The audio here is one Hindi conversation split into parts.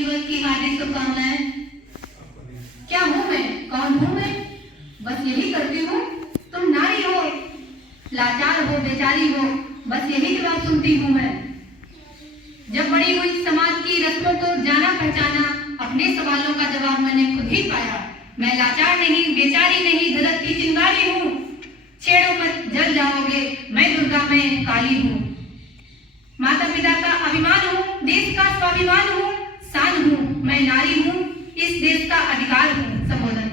दिवस की हार्दिक शुभकामनाएं। क्या हूँ मैं, कौन हूँ मैं? बस यही करती हूँ। तुम नारी हो, लाचार हो, बेचारी हो, बस यही जवाब सुनती हूँ मैं। जब बड़ी हुई समाज की रस्मों को जाना पहचाना, अपने सवालों का जवाब मैंने खुद ही पाया। मैं लाचार नहीं, बेचारी नहीं, धरत की चिंगारी हूँ। छेड़ो मत, जल जाओगे, मैं दुर्गा, मैं काली हूँ। माता पिता का अभिमान हूँ, देश का स्वाभिमान हूँ, शान हूँ, मैं नारी हूँ, इस देश का अधिकार हूँ। संबोधन।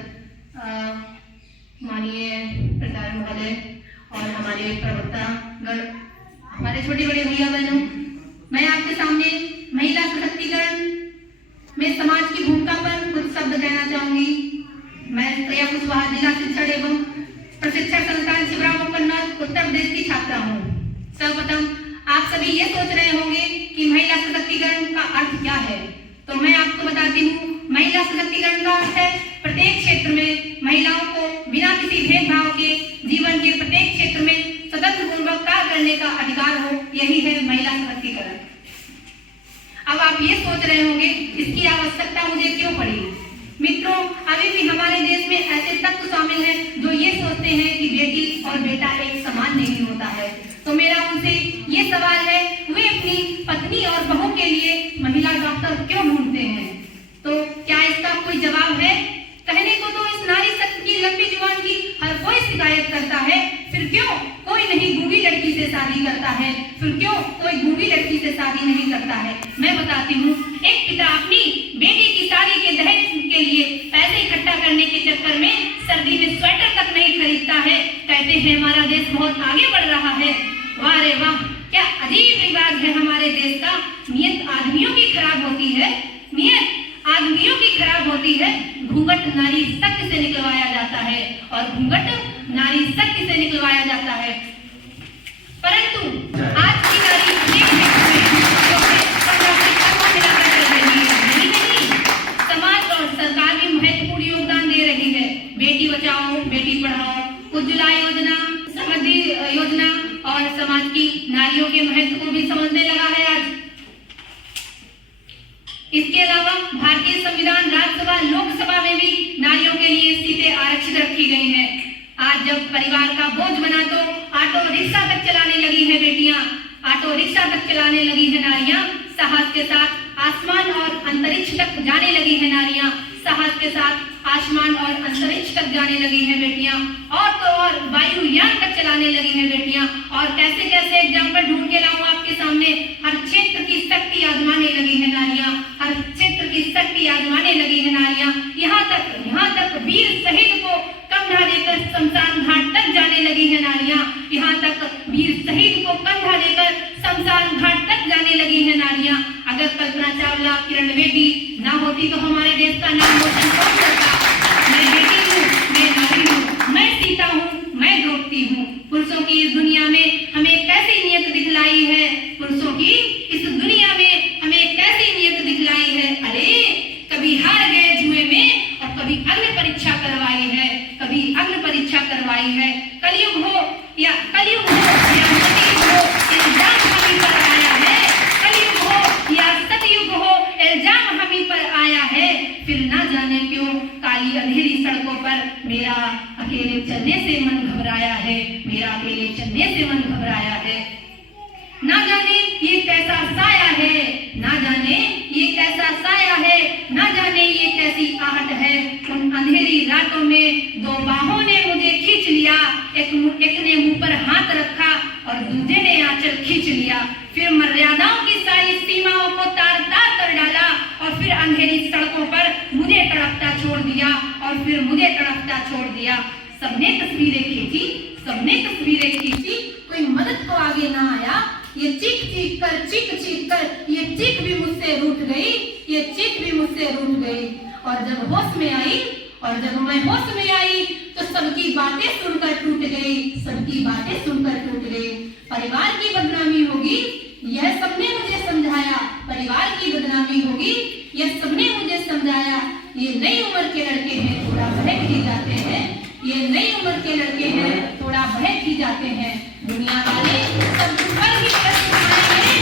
माननीय प्रधान महोदय और हमारे प्रवक्ता गण, हमारे छोटे बड़े भैया बहनों, मैं आपके सामने महिला सशक्तिकरण में समाज की भूमिका पर कुछ शब्द कहना चाहूंगी। मैं प्रिया कुशवाहा, जिला शिक्षण एवं प्रशिक्षण संस्थान शिवराम कन्नौज, उत्तर प्रदेश की छात्रा हूँ। सर्वप्रथम आप सभी ये सोच रहे होंगे कि महिला सशक्तिकरण का अर्थ क्या है, तो मैं आपको बताती हूँ। महिला सशक्तिकरण का अर्थ है प्रत्येक क्षेत्र में महिलाओं को बिना किसी भेदभाव के जीवन के प्रत्येक क्षेत्र में स्वतंत्र पूर्वक कार्य करने का अधिकार हो, यही है महिला सशक्तिकरण। अब आप ये सोच रहे होंगे इसकी आवश्यकता मुझे क्यों पड़ी। मित्रों, अभी भी हमारे देश में ऐसे तत्व शामिल हैं जो ये सोचते हैं कि बेटी और बेटा एक समान नहीं होता है। तो मेरा उनसे ये सवाल है, वे अपनी पत्नी और बहू के लिए महिला डॉक्टर क्यों ढूंढते हैं? तो क्या इसका कोई जवाब है? कहने को तो इस नारी शक्ति की लंबी जुबान की हर कोई शिकायत करता है, फिर क्यों कोई नहीं गूंगी लड़की से शादी करता है? फिर क्यों कोई गूंगी लड़की से शादी नहीं करता है? मैं बताती हूँ। एक पिता अपनी बेटी की शादी के दहेज के लिए पैसे इकट्ठा करने के चक्कर में सर्दी में स्वेटर तक नहीं खरीदता है। कहते हैं हमारा देश बहुत आगे बढ़ रहा है। वाह रे वाह, क्या अजीब रिवाज है हमारे देश का। नियत आदमियों की खराब होती है, नियत आदमियों की खराब होती है। घूंघट नारी शक्ति से निकलवाया जाता है और घूंघट नारी शक्ति से निकलवाया जाता है। परंतु आज की नारी समाज और सरकार भी महत्वपूर्ण योगदान दे रही है। बेटी बचाओ, बेटी पढ़ाओ, उज्ज्वला योजना, समृद्धि योजना और समाज की नारियों के महत्व को भी समझने लगा है आज। इसके अलावा भारतीय संविधान, राज्यसभा, लोकसभा में भी नारियों के लिए सीटें आरक्षित रखी गई हैं। आज जब परिवार का बोझ बना तो ऑटो रिक्शा तक चलाने लगी है बेटियां, ऑटो रिक्शा तक चलाने लगी है नारियां। साहस के साथ आसमान और अंतरिक्ष तक जाने लगी है नारियां, साहस के साथ आसमान और अंतरिक्ष तक जाने लगी है बेटियां। और तो और वायुयान तक चलाने लगी है बेटियां। और कैसे कैसे एग्जाम्पल ढूंढ के लाऊं आपके सामने। हर क्षेत्र की शक्ति आजमाने लगी है नारियां, हर क्षेत्र की शक्ति आजमाने लगी है नारियां। यहाँ तक वीर शहीद को कंधा देकर शमशान घाट तक जाने लगी है नारियां। यहाँ तक वीर शहीद को कंधा देकर शमशान घाट तक जाने लगी है नारियां। अगर कल्पना चावला, किरण बेदी ना होती तो हमारे देश का नाम रोशन कौन करता? मैं बेटी हूँ, मैं नारी हूँ, मैं सीता हूँ, मैं द्रौपदी हूँ। पुरुषों की इस दुनिया में हमें कैसी नियत दिखलाई है, पुरुषों की इस दुनिया में हमें कैसी नियत दिखलाई है। अरे कभी हार गए जुए में और कभी अग्नि परीक्षा करवाई है, कभी अग्नि परीक्षा करवाई है। कलयुग हो या सतयुग हो, इल्जाम हमी पर आया है। कलयुग हो या सतयुग हो, इल्जाम हमी पर आया है। फिर ना जाने क्यों काली अंधेरी सड़कों पर मेरा अकेले चलने से मन घबराया है, मेरा अकेले चलने से मन घबराया है। ना जाने ये कैसा साया है, ना जाने ये कैसा साया है, ना जाने ये कैसी आहट है। उन अंधेरी रातों में दो बाहों ने मुझे खींच लिया, एक ने मुंह पर हाथ रखा और दूसरे ने आंचल खींच लिया। फिर मर्यादाओं की सारी सीमाओं को तार तार कर डाला और फिर अंधेरी सड़कों पर मुझे तड़पता छोड़ दिया और फिर मुझे तड़पता छोड़ दिया। सबने तस्वीरें खींची, सबने तस्वीरें खींची, कोई मदद को आगे ना आया। ये चीख कर ये चीख भी मुझसे रूठ गई, ये चीख भी मुझसे रूठ गई। और जब होश में आई, और जब मैं होश में आई तो सबकी बातें सुनकर टूट गई, सबकी बातें सुनकर टूट गई। परिवार की बदनामी होगी यह सबने मुझे समझाया, परिवार की बदनामी होगी यह सबने मुझे समझाया। ये नई उम्र के लड़के हैं, थोड़ा बहक ही जाते हैं, ये नई उम्र के लड़के हैं, थोड़ा बहक ही जाते हैं। दुनिया वाले सब तुम पर ही प्रश्न उठाएंगे,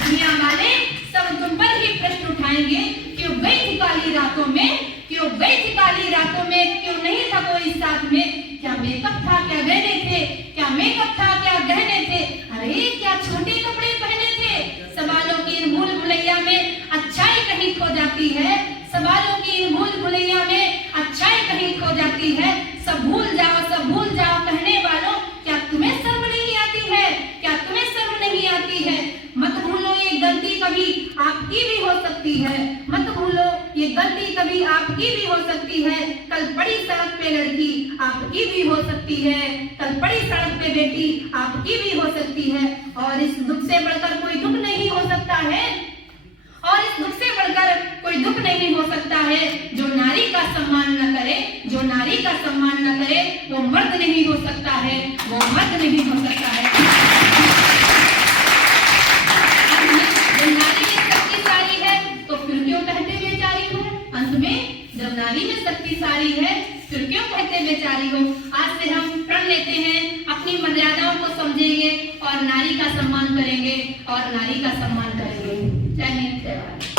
दुनिया वाले सब तुम पर ही प्रश्न उठाएंगे कि क्यों गई थी काली रातों में, क्यों गई थी काली रातों में, क्यों नहीं था कोई साथ में, क्या मेकअप था क्या गहने थे, क्या मेकअप था क्या गहने थे, अरे क्या छोटे कपड़े पहने थे। सवालों की इन भूल भुलैया में अच्छाई कहीं खो जाती है, सवालों की इन भूल भुलैया में अच्छाई कहीं खो जाती है। सब भूल जाओ कहने वालों, क्या तुम्हें शर्म नहीं आती है, क्या तुम्हें शर्म नहीं आती है। मत भूलो ये गलती कभी आपकी भी हो सकती है, मत भूलो ये गलती कभी आपकी भी हो सकती है। कल पड़ी सड़क पे लड़की आपकी भी हो सकती है, कल पड़ी सड़क पे बेटी आपकी भी हो सकती है। और इस दुख से बढ़कर कोई दुख नहीं हो सकता है, और इस दुख से बढ़कर कोई दुख नहीं हो सकता है। जो नारी का सम्मान न करे, जो नारी का सम्मान न करे, वो मर्द नहीं हो सकता है, वो मर्द नहीं हो सकता है। जब नारी में शक्तिशाली है तो फिर क्यों कहते बेचारी हो। अंत में जब नारी में शक्तिशाली है फिर क्यों कहते बेचारी हो। आज से हम प्रण लेते हैं, अपनी मर्यादाओं को समझेंगे और नारी का सम्मान करेंगे और नारी का सम्मान करेंगे। जय हिंद, जय भारत।